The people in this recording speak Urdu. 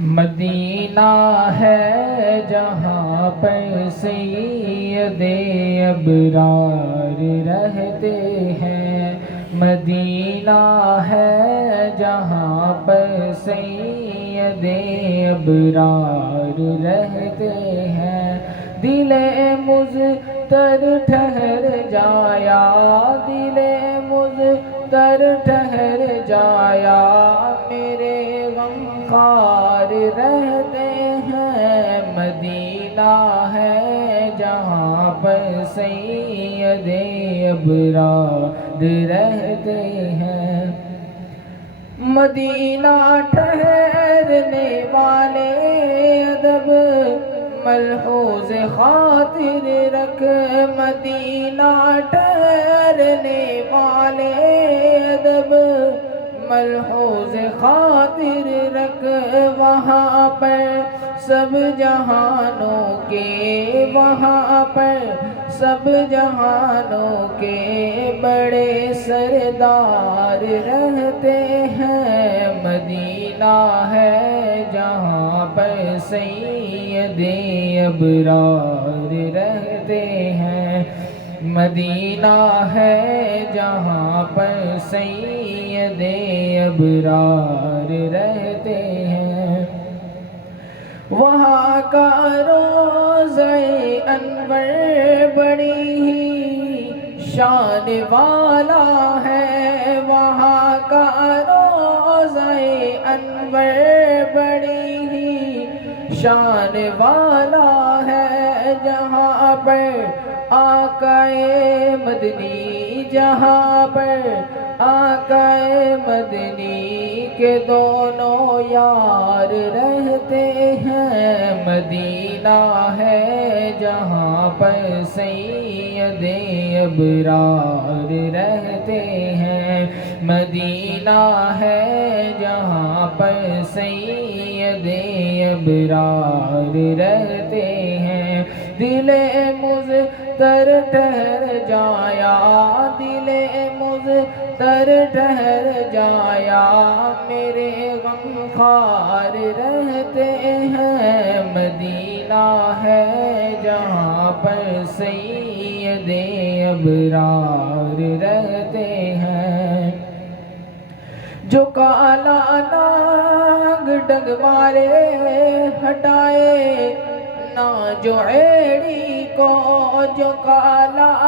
مدینہ ہے جہاں پر سید ابرار رہتے ہیں، مدینہ ہے جہاں پر سید ابرار رہتے ہیں۔ دل مضطر ٹھہر جایا، دل مضطر ٹھہر جایا، میرے غمخوار رہتے ہیں۔ مدینہ ہے جہاں پر سید ابرار رہتے ہیں۔ مدینہ ٹھہرنے والے ادب ملحوظ خاطر رکھ، مدینہ ٹھہرنے والے ادب ملحوظ خاطر رکھ، وہاں پر سب جہانوں کے، وہاں پر سب جہانوں کے بڑے سردار رہتے ہیں۔ مدینہ ہے جہاں پر سید ابرار رہتے ہیں، مدینہ ہے جہاں پر سید ابرار رہتے ہیں۔ وہاں کا روضہ انور بڑی ہی شان والا ہے، وہاں کا روضہ انور بڑی ہی شان والا ہے، جہاں پر آقا مدنی، جہاں پر آقا مدنی کے دونوں یار رہتے ہیں۔ مدینہ ہے جہاں پر سید ابرار رہتے ہیں، مدینہ ہے جہاں پر سید ابرار رہتے ہیں۔ دل مضطر ٹھہر جایا، دل مضطر ٹھہر جایا، میرے غمخوار رہتے ہیں۔ مدینہ ہے جہاں پر سید ابرار رہتے ہیں۔ جو کالا ناگ ڈنگ مارے ہٹائے نہ جو ایڑی کو، جو کالا